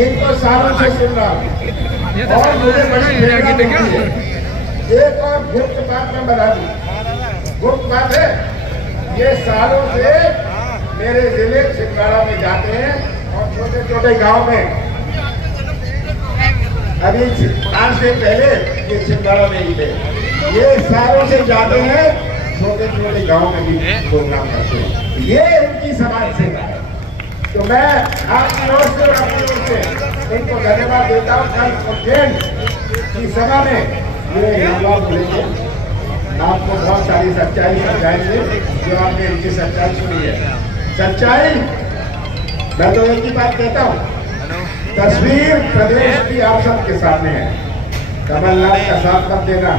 इनको सालों से सुन रहा हूँ और मुझे बड़ी प्रेरणा मिलती है। एक और गुप्त बात मैं बता दूं, गुप्त बात है, ये सालों से मेरे जिले छिंदवाड़ा में जाते हैं और छोटे छोटे गांव में, अभी 5 दिन पहले ये छिंदवाड़ा में ही थे, ये सालों से जाते हैं छोटे छोटे गांव में भी प्रोग्राम करते हैं। ये उनकी समाज सेवा है। तो मैं आपकी ओर से और अपनी ओर से इनको धन्यवाद देता हूँ। कल उज्जैन की सभा में ये युवा बोलेंगे, आपको बहुत सारी सच्चाई समझाएंगे जो आपने इनकी सच्चाई सुनी है। सच्चाई मैं तो एक ही बात कहता हूँ, तस्वीर प्रदेश की आप सबके सामने है। कमलनाथ का साथ मत देना,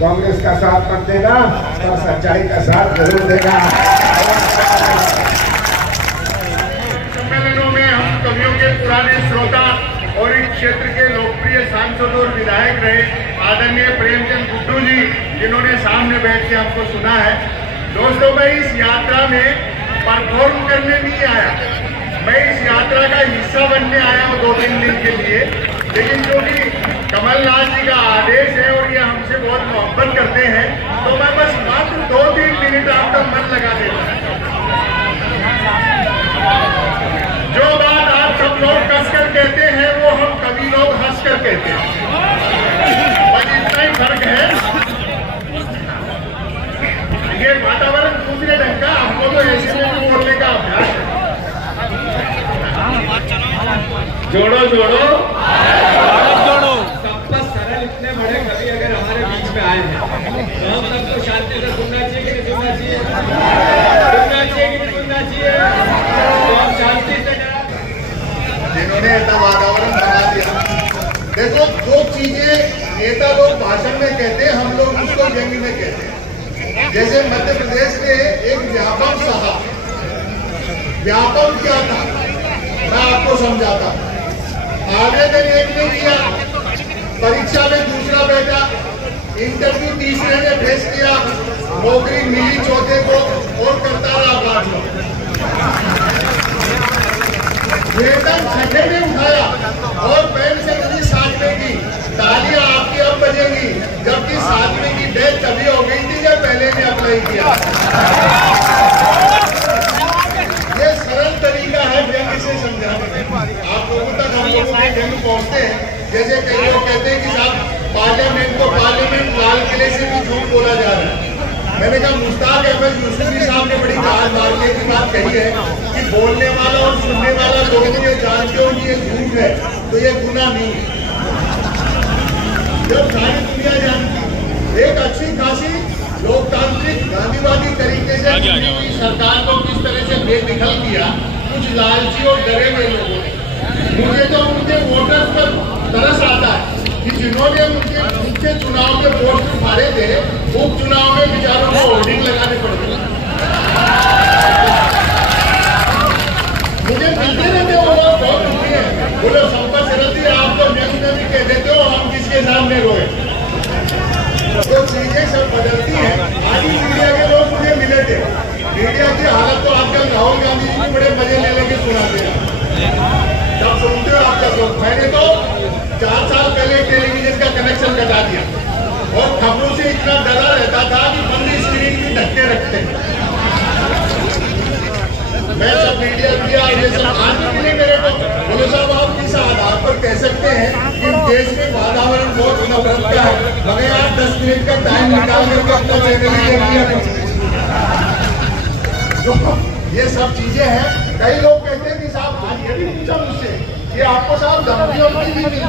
कांग्रेस का साथ मत देना, और सच्चाई का साथ जरूर देना। सम्मेलनों में हम कवियों के पुराने श्रोता और इस क्षेत्र के लोकप्रिय सांसद और विधायक रहे आदरणीय प्रेमचंद गुड्डू जी, जिन्होंने सामने बैठ के हमको सुना है। दोस्तों, मैं इस यात्रा में परफॉर्म करने नहीं आया, मैं इस यात्रा का हिस्सा बनने आया हूँ 2-3 दिन के लिए। लेकिन क्योंकि कमलनाथ जी का आदेश है और ये हमसे बहुत मोहब्बत करते हैं, तो मैं बस मात्र 2-3 मिनट आपका मन लगा देता हूँ। जो बात आप सब लोग कसकर कहते हैं वो हम कभी लोग हंसकर कहते हैं, बस इतना ही फर्क है। ये वातावरण दूसरे ढंग का, हमको तो ऐसे में बोलने का अभ्यास है। जोड़ो जोड़ो जोड़ो, सबका सरल इतने बड़े कवि अगर हमारे बीच में आए हैं तो हम सबको शांति से सुनना चाहिए कि नहीं सुनना चाहिए? सुनना चाहिए कि नहीं सुनना चाहिए? तो हम शांति से, जिन्होंने ऐसा वातावरण बना दिया। देखो, जो चीजें नेता लोग भाषण में कहते हैं, हम लोग उसको व्यंग्य में कहते हैं। जैसे मध्य प्रदेश में एक व्यापम साहब, व्यापम क्या था मैं आपको समझाता हूँ। आवेदन एक ने किया, परीक्षा में दूसरा बैठा, इंटरव्यू तीसरे ने फेस किया, नौकरी मिली चौथे को और करता रहा 5 लोग। वेतन छठे ने उठाया और पेंशन मिली 7वें की। तालियां आपकी अब बजेंगी, जबकि 7वें की डेथ तभी हो गई थी जब पहले ने अप्लाई किया। ये सरल तरीका है व्यंग्य से समझाने का। आप लोगों तक हम लोगों के व्यंग्य पहुंचते हैं। जैसे कई लोग कहते हैं कि साहब पार्लियामेंट लाल किले से भी झूठ बोला जा रहा है। मैंने कहा, मुश्ताक अहमद यूसुफी साहब ने बड़ी जहाज मारने की बात कही है कि बोलने वाला और सुनने वाला लोग ये जानते हो कि ये झूठ है तो ये गुनाह नहीं है। जब सारी दुनिया जानती, एक अच्छी खासी लोकतांत्रिक गांधीवादी तरीके से सरकार को किस तरह से बेदखल किया कुछ लालची और डरे हुए लोगों ने। मुझे तो उनके वोटर्स पर तरस आता है कि जिन्होंने उनके चुनाव के पोस्टर फाड़े थे, उपचुनाव में बेचारों को होर्डिंग लगाने पड़ गए। मुझे मिलते रहते वो लोग, बहुत दुखी है। बोलो संपत सरती, आप तो व्यंग्य में भी कह देते हो हम किसके सामने रोए। तो चीजें सब बदलती हैं। आज ही मीडिया के लोग मुझे मिले थे। मीडिया की हालत तो आजकल राहुल गांधी जी भी बड़े मजे ले लेके सुनाते हैं। जब सुनते हो आपका लोग, मैंने तो 4 साल पहले टेलीविजन का कनेक्शन कटा दिया और खबरों से इतना डरा रहता था कि बंद स्क्रीन भी ढक्के रखते। मैं सब मीडिया ये सब आज भी मिले मेरे को, बोले साहब आप किस आधार पर कह सकते हैं कि देश में वातावरण बहुत नफरत का है, मगर आप 10 मिनट का टाइम निकाल करके अपना चैनल ही ले लिया। ये सब चीजें हैं। कई लोग कहते हैं कि साहब आज ये भी पूछा मुझसे कि आपको साहब धमकियों की भी मिलती।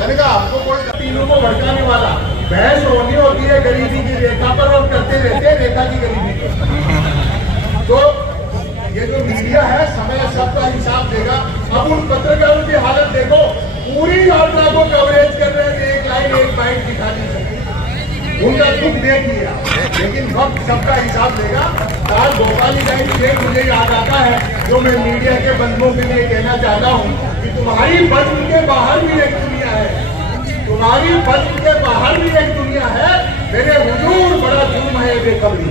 मैंने कहा आपको कोई तीनों को भड़काने वाला, बहस होनी होती है गरीबी की रेखा पर और करते रहते हैं रेखा की गरीबी को। तो ये जो मीडिया है समय सबका हिसाब देगा। अब उन पत्रकारों की हालत देखो, पूरी यात्रा को कवरेज कर रहे हैं, एक लाइन एक बाइट दिखा नहीं सकते। उनका दुख देख लिया, लेकिन वक्त सबका हिसाब देगा। आज भोपाली लाइन से मुझे याद आता है, जो मैं मीडिया के बंधुओं के लिए कहना चाहता हूँ कि तुम्हारी बज़्म के बाहर भी एक दुनिया है, तुम्हारी बज़्म के बाहर भी एक दुनिया है। मेरे हुजूर बड़ा जुर्म है बेखबरी।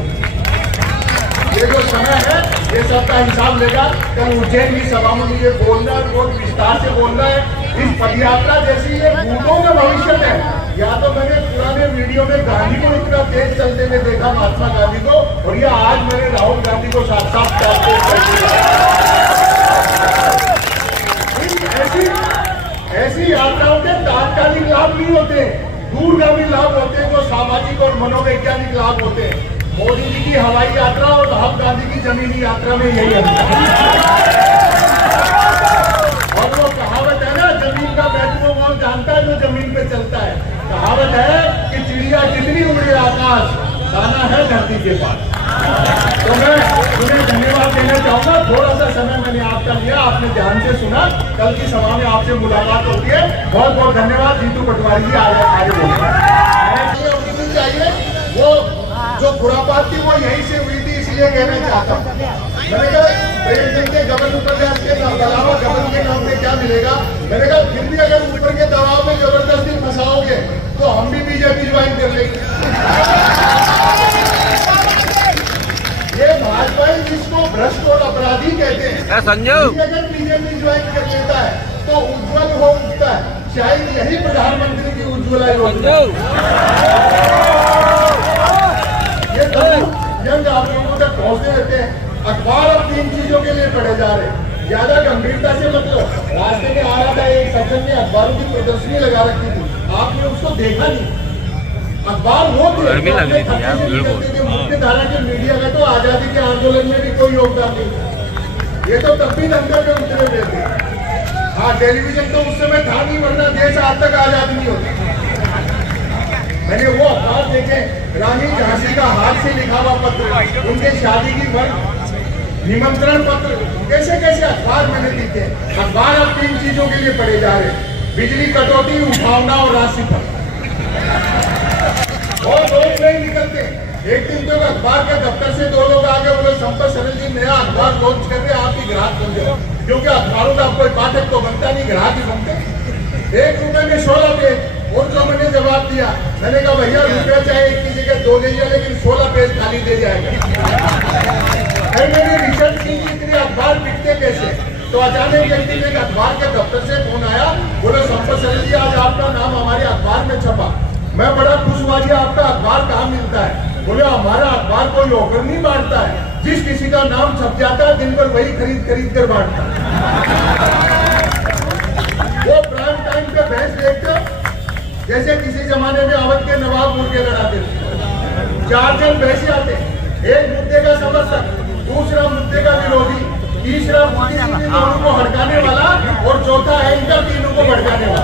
ये जो समय है ये सब का हिसाब लेगा। कल उज्जैन की सभा में मुझे बोलना है, बहुत विस्तार से बोलना है। इस पदयात्रा जैसी ये भूतों का भविष्य है। या तो मैंने पुराने वीडियो में गांधी को इतना तेज चलते हुए देखा, महात्मा गांधी को, और ये आज मैंने राहुल गांधी को साक्षात्कार ऐसी यात्राओं के तात्कालिक लाभ नहीं होते, दूरगामी लाभ होते हैं, जो सामाजिक और मनोवैज्ञानिक लाभ होते हैं। मोदी जी की हवाई यात्रा और राहुल गांधी की जमीनी यात्रा में यही अंतर है। और वो कहावत है ना, जमीन का महत्व वो जानता है जो जमीन पे चलता है। कहावत है कि चिड़िया कितनी उड़े आकाश, दाना है धरती के पास। तो मैं उन्हें धन्यवाद देना चाहूंगा। थोड़ा सा समय मैंने आपका लिया, आपने ध्यान से सुना। कल की सभा में आपसे मुलाकात होती है। बहुत बहुत धन्यवाद। जीतू पटवारी जी आगे बोलिए। चाहिए वो जो खुरापात थी वो यहीं से हुई थी, इसलिए कहना चाहता हूँ। मैंने कहा प्रेम के गबन उपन्यास के अलावा गबन के नाम में क्या मिलेगा। मैंने कहा फिर भी अगर ऊपर के दबाव में जबरदस्ती फंसाओगे तो हम भी बीजेपी ज्वाइन कर लेंगे। ये भाजपा जिसको भ्रष्ट और अपराधी कहते हैं, संजय अगर बीजेपी ज्वाइन कर लेता है तो उज्ज्वल हो उठता है। शायद यही प्रधानमंत्री की उज्ज्वला योजना। ये यंग आप लोगों तक पहुंचते रहते हैं। अखबार अब 3 चीजों के लिए पढ़े जा रहे हैं, ज्यादा गंभीरता से मतलब। रास्ते में आ रहा था एक सज्जन ने अखबारों की प्रदर्शनी लगा रखी थी, आपने उसको देखा नहीं। अखबार वो थे मुख्य धारा के मीडिया में तो आजादी के आंदोलन में भी कोई योगदान नहीं। ये तो तब भी दंगल पे उतरे हुए थे। हाँ, टेलीविजन तो उस समय था नहीं, वरना देश आज तक आजादी नहीं होती। मैंने वो अखबार देखे, रानी झांसी का हाथ से लिखा हुआ पत्र, उनके शादी की वर्ष निमंत्रण पत्र, कैसे कैसे अखबार मैंने दिखे। अखबार अब 3 चीजों के लिए पढ़े जा रहे हैं, बिजली कटौती, उठावना और राशि पर। और लोग नहीं निकलते। एक दिन तो अखबार के दफ्तर से 2 लोग आ गए, बोले संपत सरल जी नया अखबार लॉन्च कर रहे हैं, आप ही ग्राहक बन जाओ। क्योंकि अखबारों का कोई पाठक तो बनता नहीं, ग्राहक ही बनते। 1 रुपए में 16 पेज। और जो मैंने जवाब दिया, मैंने कहा भैया रुपया चाहे 1 की जगह 2 लीजिए, लेकिन 16 पेज खाली दे जाएगा। मैंने रिसर्च की इतने अखबार बिकते कैसे। तो अचानक एक दिन एक अखबार के दफ्तर से फोन आया, बोले संपत सरल जी आज आपका नाम हमारे अखबार में छपा। मैं बड़ा खुश हुआ, आपका अखबार कहाँ मिलता है। बोले हमारा अखबार कोई होकर नहीं बांटता है, जिस किसी का नाम छप जाता है दिन भर वही खरीद कर बांटता है। वो प्राइम टाइम पे भैंस देखते जैसे किसी जमाने में अवध के नवाब मुर्गे लड़ाते थे। 4 जन भैंसे आते, एक मुद्दे का समर्थक, दूसरा मुद्दे का विरोधी, तीसरा दोनों को हड़काने वाला और चौथा है इनका तीनों को भड़काने वाला।